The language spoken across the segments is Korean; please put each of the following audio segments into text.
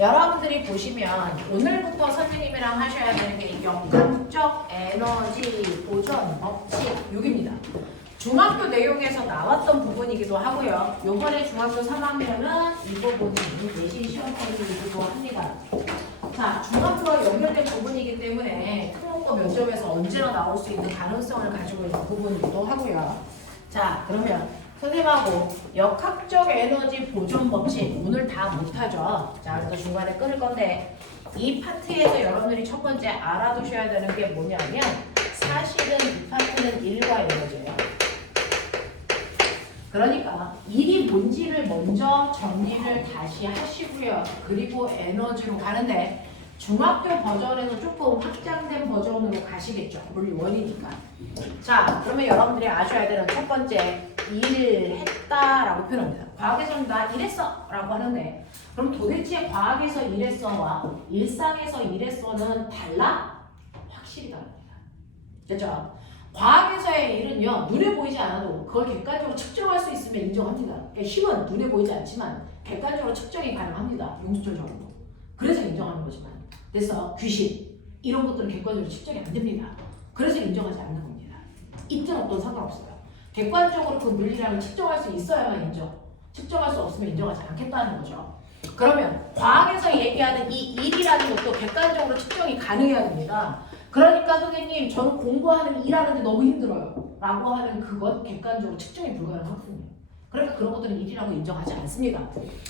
여러분들이 보시면 오늘부터 선생님이랑 하셔야 되는 게 역학적 에너지 보존 법칙 6입니다. 중학교 내용에서 나왔던 부분이기도 하고요. 요번에 중학교 3학년은 이 부분이 내신 시험 포인트이기도 합니다. 자, 중학교와 연결된 부분이기 때문에 특목고 면접에서 언제나 나올 수 있는 가능성을 가지고 있는 부분이기도 하고요. 자, 그러면 선생님하고 역학적 에너지 보존 법칙 오늘 다 못하죠. 자, 그래서 중간에 끊을 건데 이 파트에서 여러분들이 첫 번째 알아두셔야 되는 게 뭐냐면 사실은 이 파트는 일과 에너지예요. 그러니까 일이 뭔지를 먼저 정리를 다시 하시고요. 그리고 에너지로 가는데 중학교 버전에서 조금 확장된 버전으로 가시겠죠. 물리 원이니까. 자, 그러면 여러분들이 아셔야 되는 첫 번째 일했다라고 표현합니다. 과학에서는 나 일했어 라고 하는데 그럼 도대체 과학에서 일했어와 일상에서 일했어는 달라? 확실히 다릅니다. 됐죠? 과학에서의 일은요 눈에 보이지 않아도 그걸 객관적으로 측정할 수 있으면 인정합니다. 그러니까 힘은 눈에 보이지 않지만 객관적으로 측정이 가능합니다. 용수철적으로. 그래서 인정하는 거지만 그래서 귀신 이런 것들은 객관적으로 측정이 안 됩니다. 그래서 인정하지 않는 겁니다. 있든 없든 상관없어요. 객관적으로 그 물리량을 측정할 수 있어야만 인정. 측정할 수 없으면 인정하지 않겠다는 거죠. 그러면 과학에서 얘기하는 이 일이라는 것도 객관적으로 측정이 가능해야 됩니다. 그러니까 선생님 저는 공부하는 일하는데 너무 힘들어요 라고 하는 그건 객관적으로 측정이 불가능하거든요. 그러니까 그런 것들은 일이라고 인정하지 않습니다.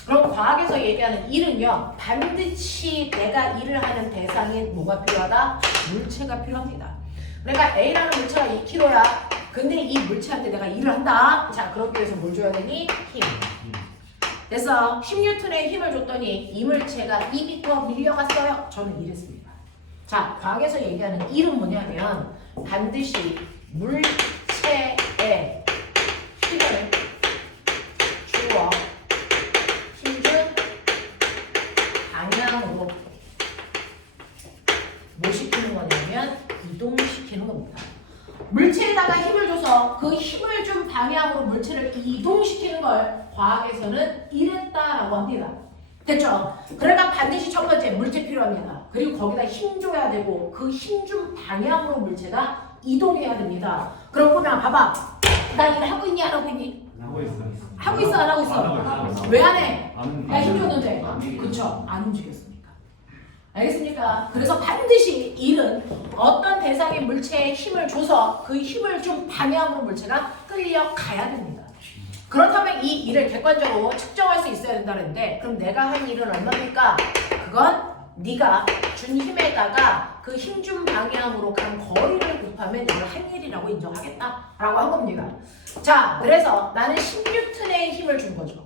그럼 과학에서 얘기하는 일은요 반드시 내가 일을 하는 대상에 뭐가 필요하다? 물체가 필요합니다. 그러니까 A라는 물체가 2kg야. 근데 이 물체한테 내가 일을 한다. 자, 그렇기 위해서 뭘 줘야 되니? 힘. 그래서 10N의 힘을 줬더니 이 물체가 2m 밀려갔어요. 저는 일했습니다. 자, 과학에서 얘기하는 일은 뭐냐면 반드시 물체에 힘을 주어 힘준 방향으로 뭐 시키는 거냐면 이동시키는 겁니다. 물체에다가 힘을 줘서 그 힘을 준 방향으로 물체를 이동시키는 걸 과학에서는 일했다라고 합니다. 됐죠? 그러니까 반드시 첫 번째 물체 필요합니다. 그리고 거기다 힘 줘야 되고 그 힘 준 방향으로 물체가 이동해야 됩니다. 그럼 보면 봐봐. 나 일 하고 있니 안 하고 있니? 하고 있어. 하고 있어 안 하고 있어? 하고 있어. 왜 안 해? 나 힘 줬는데. 안 그쵸? 안 움직였으니까. 알겠습니까? 그래서 반드시 일은 어떤 대상의 물체에 힘을 줘서 그 힘을 준 방향으로 물체가 끌려가야 됩니다. 그렇다면 이 일을 객관적으로 측정할 수 있어야 된다는데 그럼 내가 한 일은 얼마입니까? 그건 네가 준 힘에다가 그 힘 준 방향으로 간 거리를 곱하면 이걸 한 일이라고 인정하겠다라고 한 겁니다. 자, 그래서 나는 10N의 힘을 준 거죠.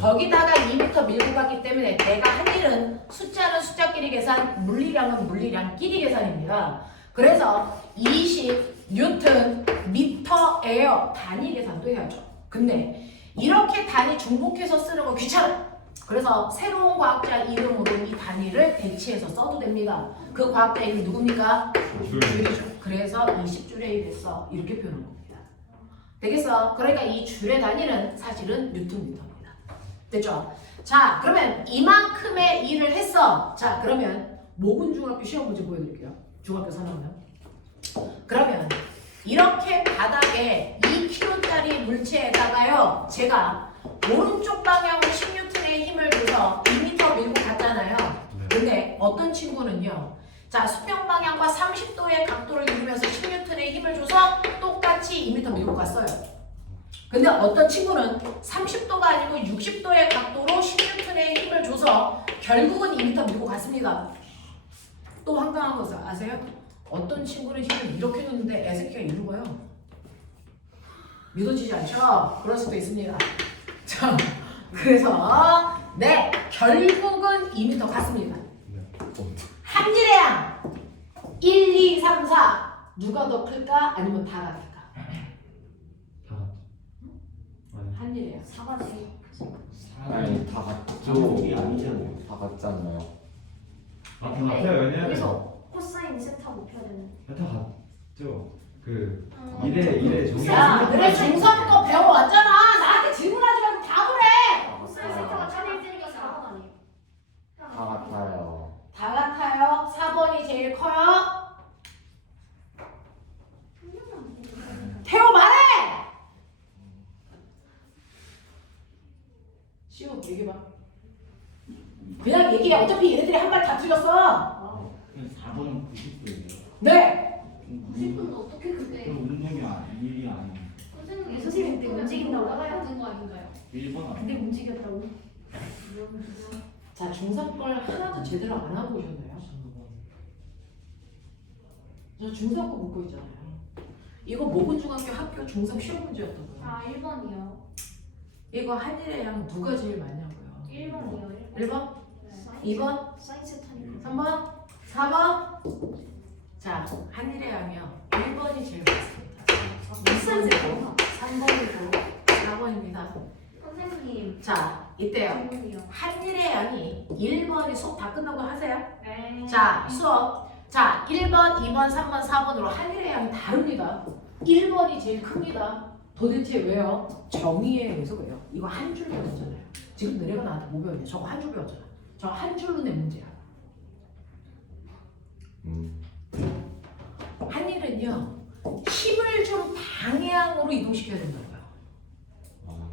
거기다가 2m 밀고 갔기 때문에 내가 한 일은 숫자는 숫자끼리 계산, 물리량은 물리량끼리 계산입니다. 그래서 20N 미터예요. 단위 계산도 해야죠. 근데 이렇게 단위 중복해서 쓰는 거 귀찮아. 그래서 새로운 과학자 이름으로 이 단위를 대체해서 써도 됩니다. 그 과학자 이름 누굽니까? 줄이죠. 그래서 20줄에 1했어. 이렇게 표현한 겁니다. 되겠어? 그러니까 이 줄의 단위는 사실은 뉴턴미터입니다. 됐죠? 자, 그러면 이만큼의 일을 했어. 자, 그러면 모군중학교 시험 문제 보여드릴게요. 중학교 3학년. 그러면 이렇게 바닥에 2kg짜리 물체에다가요 제가 오른쪽 방향으로 10N의 힘을 줘서 2m 밀고 갔잖아요. 근데 어떤 친구는요 자 수평 방향과 30도의 각도를 이루면서 10N의 힘을 줘서 똑같이 2m 밀고 갔어요. 근데 어떤 친구는 30도가 아니고 60도의 각도로 10N의 힘을 줘서 결국은 2m 밀고 갔습니다. 또 황당한 것을 아세요? 어떤 친구는 힘을 이렇게 줬는데 애새끼가 이리로 가요. 믿어지지 않죠? 그럴 수도 있습니다. 자, 그래서 네, 결국은 2m 갔습니다. 한일의 1, 2, 3, 4 누가 더 클까? 아니면 다 같을까? 한일의 4가 더 아니 다 같죠. 아니잖아요. 다 같잖아요. 아, 다 같아요. 왜냐면 여기서 코사인 세타 곱해야 되는. 다 같죠. 그 일에 종이. 야, 그래 중선 거 배워왔잖아. 나한테 질문하지 말고 답을 해. 코사인 세타가 1001이니까 4번 아니에요? 다 시우 얘기해봐. 그냥 얘기해. 어차피 얘네들이 한 말 다 틀렸어. 4번은 90도예요. 네. 90분은 어떻게 그게 그럼 운동이 일이 아니에요. 선생님 그때 움직인다고 알아야 되는 거 아닌가요? 1번 근데 아니에요. 움직였다고? 자, 중3 걸 하나도 제대로 안 하고 오셨나요? 저 중3 거 묻고 있잖아요. 이거 모근중학교 학교 중3 시험 문제였던 거예요. 아 1번이요. 이거 한일의 양 누가 제일 많냐고요? 1번이요. 1번? 네. 2번? 사이즈 타니까. 3번? 4번? 자, 한일의 양이요. 1번이 제일 많습니다. 비싼데요? 3번이고 4번입니다. 선생님. 자, 이때요. 질문이요. 한일의 양이 1번이 수업 다 끝나고 하세요? 네. 자, 수업. 자, 1번, 2번, 3번, 4번으로 한일의 양이 다릅니다. 1번이 제일 큽니다. 도대체 왜요? 정의에 의해서 왜요? 이거 한 줄 배웠잖아요. 지금 너네가 나한테 뭐 배웠냐? 저거 한 줄 배웠잖아. 저 한 줄로 내 문제야. 한일은요, 힘을 좀 방향으로 이동시켜야 된다고요.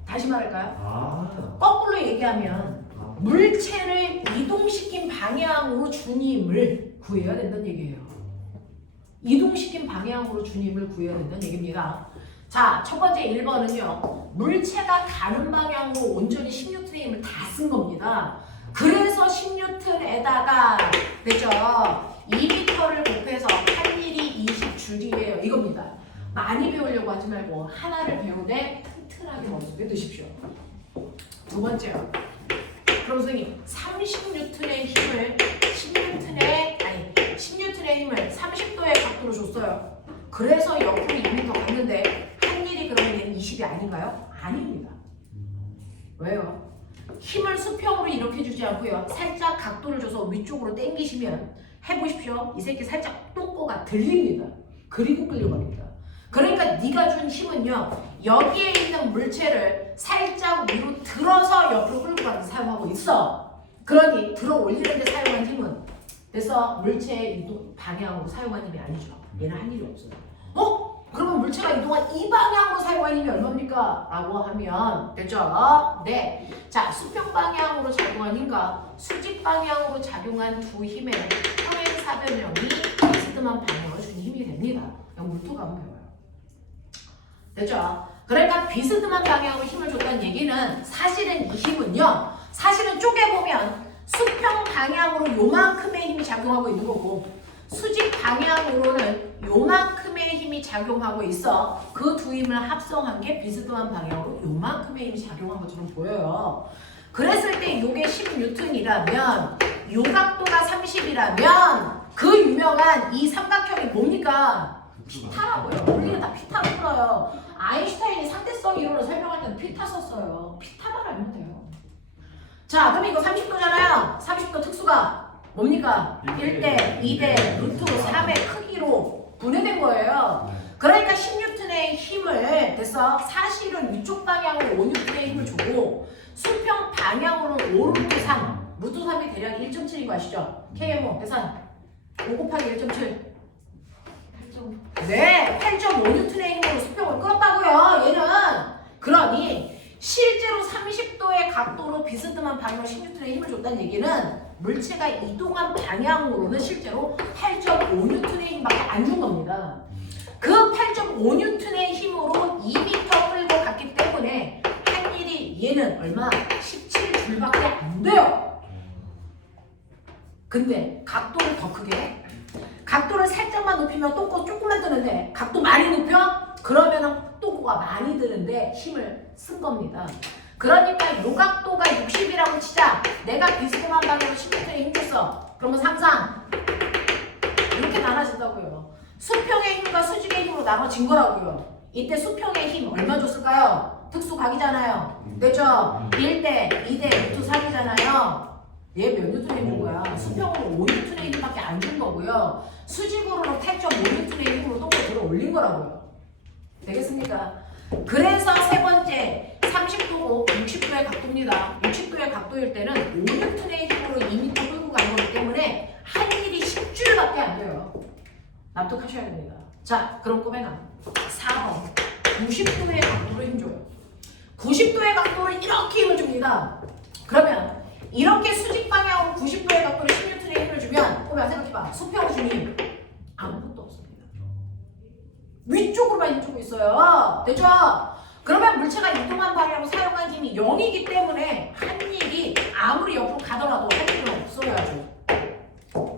다시 말할까요? 아. 거꾸로 얘기하면 물체를 이동시킨 방향으로 준 힘을 구해야 된다는 얘기예요. 이동시킨 방향으로 준 힘을 구해야 된다는 얘기입니다. 자, 첫 번째 1번은요. 물체가 가는 방향으로 온전히 10N의 힘을 다 쓴 겁니다. 그래서 10N에다가 됐죠? 2m를 곱해서 한일이 20줄이에요. 이겁니다. 많이 배우려고 하지 말고 하나를 배우되 튼튼하게 머릿속에 넣으십시오. 두 번째요. 그럼 선생님 30N의 힘을 10N의 힘을 30도의 각도로 줬어요. 그래서 옆으로 2m 갔는데 한일이 그러면 얘는 20이 아닌가요? 아닙니다. 왜요? 힘을 수평으로 이렇게 주지 않고요. 살짝 각도를 줘서 위쪽으로 당기시면 해보십시오. 이 새끼 살짝 똥꼬가 들립니다. 그리고 끌려갑니다. 그러니까 네가 준 힘은요. 여기에 있는 물체를 살짝 위로 들어서 옆으로 끌고 가는 데 사용하고 있어. 그러니 들어 올리는 데 사용한 힘은 그래서 물체의 이동 방향으로 사용한 힘이 아니죠. 얘는 한 일이 없어요. 그러면 물체가 이동한 이 방향으로 사용한 힘이 얼마입니까? 라고 하면 됐죠? 네. 자, 수평 방향으로 작용한 힘과 수직 방향으로 작용한 두 힘의 평행사변형이 비스듬한 방향을 준 힘이 됩니다. 그냥 물투 가면 배워요. 됐죠? 그러니까 비스듬한 방향으로 힘을 줬다는 얘기는 사실은 이 힘은요. 사실은 쪼개보면 수평 방향으로 요만큼의 힘이 작용하고 있는 거고 수직 방향으로는 요만큼의 힘이 작용하고 있어. 그 두 힘을 합성한 게 비스듬한 방향으로 요만큼의 힘이 작용한 것처럼 보여요. 그랬을 때 요게 10N이라면 요 각도가 30이라면 그 유명한 이 삼각형이 뭡니까? 피타라고요. 우리는 다 피타로 풀어요. 아인슈타인이 상대성 이론을 설명할 때는 피타 썼어요. 피타만 알면 돼요. 자, 그럼 이거 30도잖아요. 30도 특수가 뭡니까? 1대, 2대, 루트 3의 크기로 분해된 거예요. 그러니까 10N의 힘을 됐어. 사실은 위쪽 방향으로 5N의 힘을 주고 수평 방향으로 5루트 3, 루트 3이 대략 1.7인 거 아시죠? KMO 계산 5 곱하기 1.7 네, 8.5N의 힘으로 수평을 끌었다고요. 얘는 그러니 실제로 30도의 각도로 비스듬한 방향으로 10N의 힘을 줬다는 얘기는 물체가 이동한 방향으로는 실제로 8.5N의 힘밖에 안 준 겁니다. 그 8.5N의 힘으로 2m 끌고 갔기 때문에 한일이 얘는 얼마? 17줄밖에 안 돼요. 근데 각도를 더 크게 해. 각도를 살짝만 높이면 똥꼬 조금만 뜨는데 각도 많이 높여? 그러면은 똥꼬가 많이 드는데 힘을 쓴 겁니다. 그러니까 요 각도가 60이라고 치자. 내가 비스듬한 방향으로 10m에 힘줬어. 그러면 항상 이렇게 나눠진다고요. 수평의 힘과 수직의 힘으로 나눠진 거라고요. 이때 수평의 힘 얼마 줬을까요? 특수각이잖아요. 됐죠? 1대, 2대, 루트 3이잖아요. 얘 몇 뉴턴 해준 거야? 수평으로 5뉴턴의 힘밖에 안 준 거고요. 수직으로는 8.5뉴턴의 힘으로 똥꼬 들어 올린 거라고요. 되겠습니까? 그래서 세 번째 30도고 60도의 각도입니다. 60도의 각도일 때는 5N의 힘으로 2m 끌고 가는 거기 때문에 한 일이 10줄밖에 안 돼요. 납득하셔야 됩니다. 자, 그럼 꼬매나 4번 90도의 각도로 힘줘요. 90도의 각도로 이렇게 힘을 줍니다. 이렇게 수직 방향으로 90도의 각도로 10N의 힘을 주면 그러면 생각해봐. 수평 중심 아무것도 없습니다. 위쪽으로만 힘주고 있어요. 됐죠? 그러면 물체가 이동한 방향으로 사용한 힘이 0이기 때문에 한 일이 아무리 옆으로 가더라도 한 일은 없어야죠.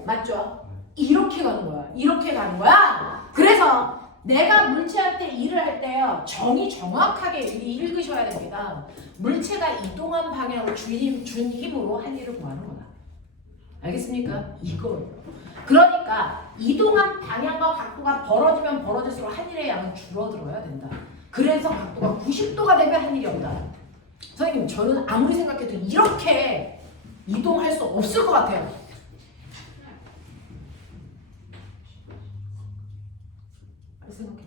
맞죠? 이렇게 가는 거야. 이렇게 가는 거야. 그래서 내가 물체한테 일을 할 때요. 정이 정확하게 읽으셔야 됩니다. 물체가 이동한 방향으로 준 힘으로 한 일을 구하는 거다. 알겠습니까? 이거예요. 그러니까 이동한 방향과 각도가 벌어지면 벌어질수록 한 일의 양은 줄어들어야 된다. 그래서 각도가 90도가 되면 한 일이 없다. 선생님, 저는 아무리 생각해도 이렇게 이동할 수 없을 것 같아요. 빨리 생각해봐.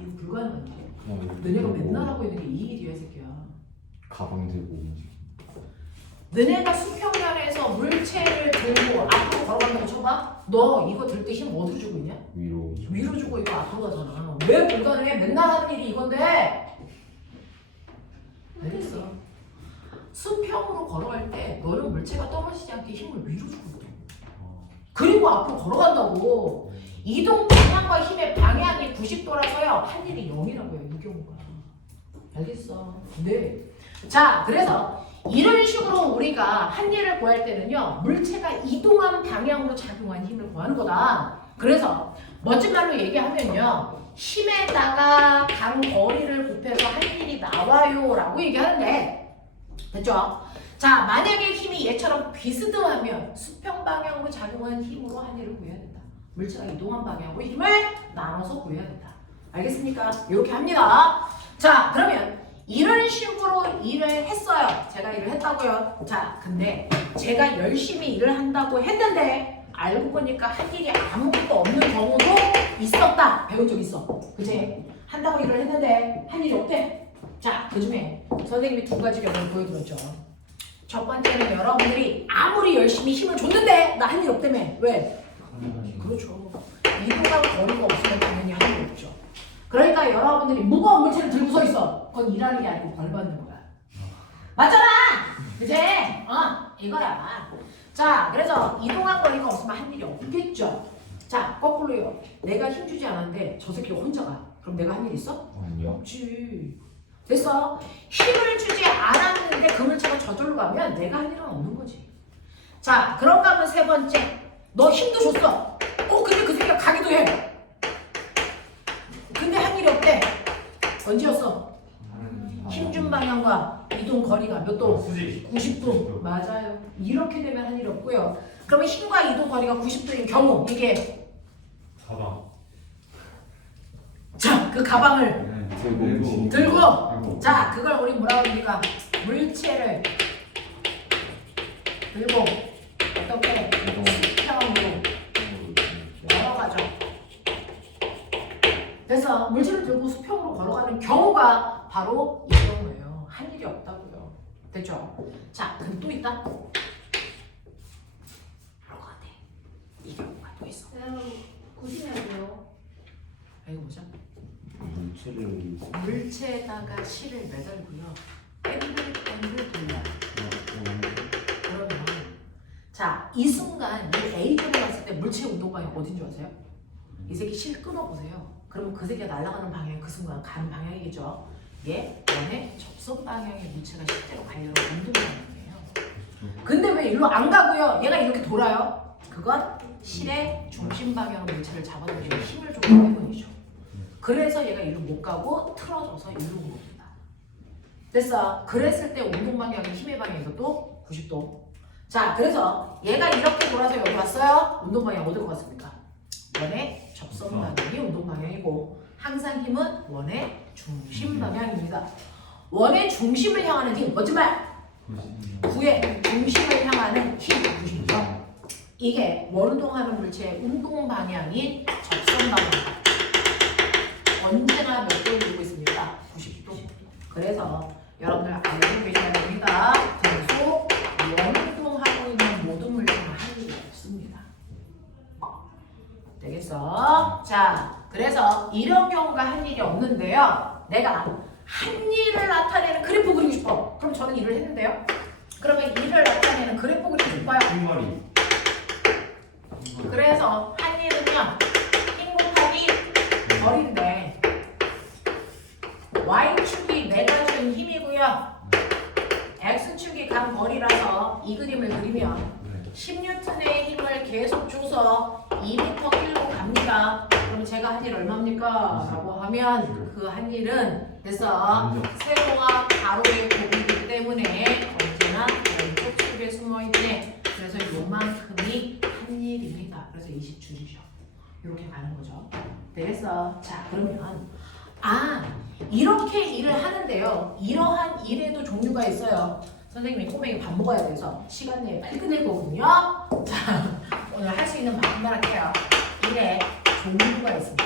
이거 불가능하지. 너네가 맨날 하고 있는 게 이 일이야, 이 새끼야. 가방 들고 너네가 수평면에서 물체를 들고 앞으로 걸어간다고 쳐봐. 너 이거 들 때 힘 어디로 주고 있냐? 위로 주고 이거 앞으로 가잖아. 왜 불가능해? 맨날 하는 일이 이건데. 알겠어. 수평으로 걸어갈 때 너는 물체가 떨어지지 않게 힘을 위로 주고 있어. 그리고 앞으로 걸어간다고. 이동 방향과 힘의 방향이 90도라서요. 한 일이 0이라고요. 이 경우가. 알겠어. 네. 자, 그래서 이런 식으로 우리가 한 일을 구할 때는요. 물체가 이동한 방향으로 작용한 힘을 구하는 거다. 그래서 멋진 말로 얘기하면요. 힘에다가 간 거리를 곱해서 한 일이 나와요 라고 얘기하는데 됐죠? 자, 만약에 힘이 얘처럼 비스듬하면 수평 방향으로 작용한 힘으로 한 일을 구해야 된다. 물체가 이동한 방향으로 힘을 나눠서 구해야 된다. 알겠습니까? 이렇게 합니다. 자, 그러면 이런 식으로 일을 했어요. 제가 일을 했다고요. 자, 근데 제가 열심히 일을 한다고 했는데 알고 보니까 할 일이 아무것도 없는 경우도 있었다. 배운 적 있어. 그치? 한다고 일을 했는데 할 일이 없대. 자, 그 중에 선생님이 두 가지 경우를 보여드렸죠. 첫 번째는 여러분들이 아무리 열심히 힘을 줬는데 나 할 일 없다며. 왜? 그렇죠. 이동할 거리가 없으면 당연히 할 일 없죠. 그러니까 여러분들이 무거운 물체를 들고 서 있어. 그건 일하는 게 아니고 벌 받는 거야. 맞잖아! 그치? 이거야. 자, 그래서 이동한 거리가 없으면 할 일이 없겠죠. 자, 거꾸로요. 내가 힘주지 않았는데 저 새끼가 혼자 가. 그럼 내가 할 일 있어? 아니요. 없지. 됐어? 힘을 주지 않았는데 그 물체가 저절로 가면 내가 할 일은 없는 거지. 자, 그런가 하면 세 번째. 너 힘도 줬어. 근데 그 새끼가 가기도 해. 근데 할 일이 없대. 언제였어? 힘준 방향과 이동 거리가 몇 도? 90도. 맞아요. 이렇게 되면 할 일이 없고요. 그러면 힘과 이동 거리가 90도인 경우 이게 가방. 자, 그 가방을 들고 자, 그걸 우리 뭐라고 합니까? 물체를 들고 어떻게 수평으로 걸어가죠. 그래서 물체를 들고 수평으로 걸어가는 경우가 바로 이 경우예요. 할 일이 없다고요. 됐죠? 자, 그럼 또 있다. 바로 같아. 이 경우가 또 있어. 보시면 돼요. 이거 보자. 물체를 물체에다가 실을 매달고요. 뺑글뺑글 돌려. 그러면 자, 이 순간 이 A점에 갔을 때 물체의 운동 방향 어딘 줄 아세요? 이 새끼 실 끊어보세요. 그러면 그 새끼가 날아가는 방향 그 순간 가는 방향이겠죠. 얘 원의 접선 방향의 물체가 실제로 가려는 운동 방향이에요. 근데 왜 일로 안 가고요? 얘가 이렇게 돌아요. 그건 실의 중심 방향으로 물체를 잡아당기는 힘을 줬기 때문이죠. 그래서 얘가 일로 못 가고 틀어져서 일로 온 겁니다. 됐어. 그랬을 때 운동 방향의 힘의 방향에서 또 90도. 자, 그래서 얘가 이렇게 돌아서 여기 왔어요. 운동 방향 어디로 갔습니까? 원의 접선 방향이 운동 방향이고 항상 힘은 원의 중심 방향입니다. 원의 중심을 향하는 힘, 멋진 말! 구의 중심을 향하는 힘 90도. 이게 원운동하는 물체의 운동 방향인 접선 방향. 언제나 몇 도를 들고 있습니다. 90도. 그래서 여러분들 알고 계셔야 됩니다. 계속 원운동하고 있는 모든 물체는 할 일이 없습니다. 되겠어? 자, 그래서 이런 경우가 한 일이 없는데요. 내가 한 일을 나타내는 그래프 그리고 싶어. 그럼 저는 일을 했는데요. 그러면 이를 나타내는 그래프 그림 봐요. 흰머리. 그래서 한 일은요. 힘 곱하기 거리인데 Y축이 내가 준 힘이고요. X축이 간 거리라서 이 그림을 그리면 네. 10N의 힘을 계속 줘서 2m 끌고 갑니다. 그럼 제가 한 일 얼마입니까? 라고 하면 그 한 일은 그래서 세로와 가로의 곱이기 때문에 언제나 왼쪽 축에 숨어있네. 그래서 요만큼이 한 일입니다. 그래서 20줄이죠. 이렇게 가는 거죠. 되겠어? 자, 그러면 이렇게 일을 하는데요. 이러한 일에도 종류가 있어요. 선생님이 꼬맹이 밥 먹어야 돼서 시간 내에 빨리 끝낼 거거든요. 자, 오늘 할 수 있는 방법만 할게요. 일에 종류가 있습니다.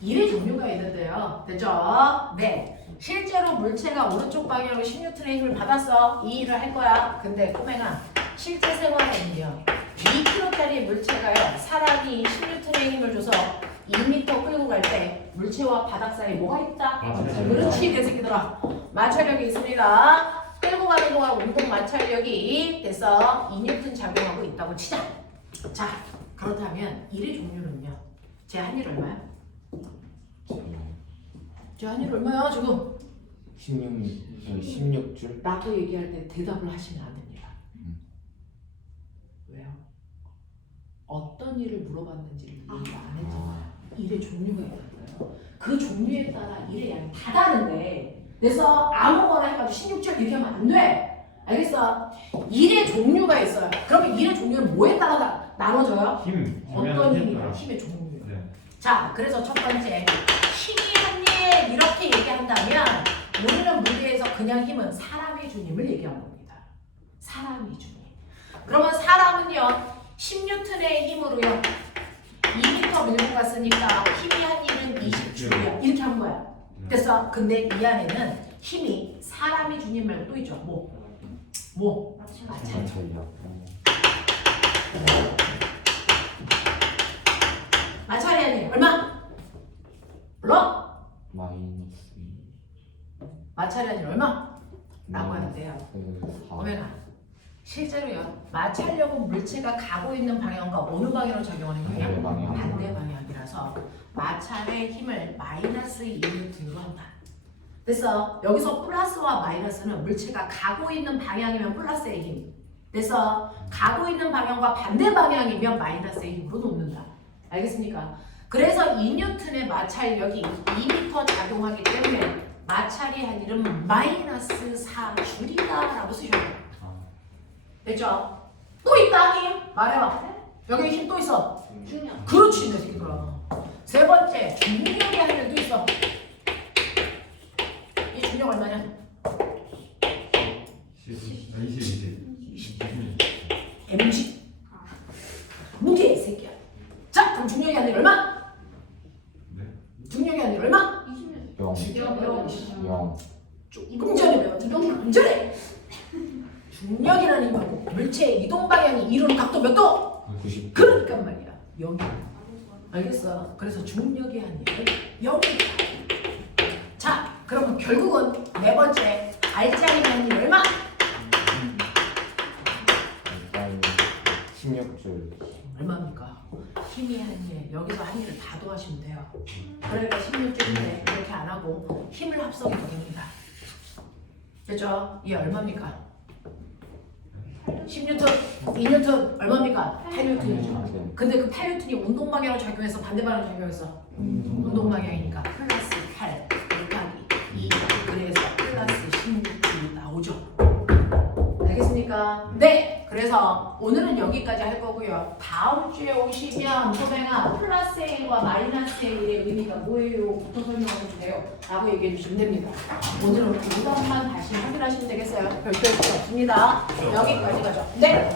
일의 종류가 있는데요. 됐죠? 네. 실제로 물체가 오른쪽 방향으로 10N의 힘을 받았어. 이 일을 할 거야. 근데 꼬맹아, 실제 생활에는요. 2kg짜리 물체가요. 사람이 10N의 힘을 줘서 2m 끌고 갈 때 물체와 바닥 사이에 뭐가 있다? 마찰력. 그렇지, 내 새끼들아. 마찰력이 있습니다. 끌고 가는 동안 운동 마찰력이 돼서 2N 작용하고 있다고 치자. 자, 그렇다면 일의 종류는요. 제 한 일 얼마야? 제 한 일 얼마야 지금? 16줄? 라고 얘기할 때 대답을 하시면 안 됩니다. 왜요? 어떤 일을 물어봤는지를 얘기가 안 했잖아요. 일의 종류가 있는데요. 그 종류에 따라 일의 양이 다 다른데 그래서 아무거나 해가지고 16줄 이렇게 하면 안 돼. 알겠어? 일의 종류가 있어요. 그러면 일의 종류는 뭐에 따라 나눠져요? 힘. 어떤 힘이냐? 힘. 힘의 종류. 네. 자, 그래서 첫 번째 힘이 한 일 이렇게 얘기한다면 우리는 무대에서 그냥 힘은 사람이 준 힘을 얘기한 겁니다. 사람이 준 힘. 그러면 사람은요 10N의 힘으로요 2m 밀고 갔으니까 힘이 한 일은 20줄이야. 이렇게 한 거야. 됐어? 근데 이 안에는 힘이 사람이 준 힘 말고 또 있죠. 뭐? 마찰. 차이야. 마찰이 아니에요. 얼마? 물론 마이너스 마찰이 아니라 얼마? 라고 하는데요. 4. 오메가 실제로요 마찰력은 물체가 가고 있는 방향과 어느 방향으로 작용하는 방향? 반대 방향. 반대 방향이라서 마찰의 힘을 마이너스 2N으로 한다. 그래서 여기서 플러스와 마이너스는 물체가 가고 있는 방향이면 플러스의 힘, 그래서 가고 있는 방향과 반대 방향이면 마이너스의 힘으로 놓는다. 알겠습니까? 그래서 2N의 마찰력이 2m 작용하기 때문에 마찰이 한 일은 마이너스 4줄이다 라고 쓰셔야 돼요. 됐죠? 또 있다 힘? 말해봐. 여기 힘 또 있어. 중요. 그렇지 내 새끼들아. 세 번째 중력이 한 일도 있어. 이 중력 얼마냐? 20. mg. 무게 이 새끼야. 자 그럼 중력이 한 일 얼마? 네. 중력이 한 일 얼마? 20년. 0. 조금 전에 배웠지. 조금 전에. 중력이라는 힘하고 물체의 이동 방향이 이루는 각도 몇 도? 90. 그러니까 말이야. 0이야. 알겠어? 그래서 중력이 한 일은 0이다. 자, 그러면 결국은 네 번째 알짜리 한 일 얼마? 일단 16줄. 얼마입니까? 힘이 한 일, 여기서 한 일을 다 더하시면 돼요. 그러니까 16줄인데 이렇게 안 하고 힘을 합성해도 됩니다. 됐죠? 이게 얼마입니까? 10N, 2N 얼마입니까? 8N이죠. 근데 그 8N이 운동 방향으로 작용해서 반대 방향으로 작용해서 운동 방향이니까 플러스 8 곱하기 2 그래서 플러스 16이 나오죠. 알겠습니까? 네. 그래서 오늘은 여기까지 할 거고요. 다음 주에 오시면 소뱅아 플러스 1과 마이너스 1의 의미가 뭐예요? 부터 설명해 주세요. 라고 얘기해 주시면 됩니다. 오늘은 그것만 다시 확인하시면 되겠어요. 별도의 필요 없습니다. 여기까지 가죠. 네.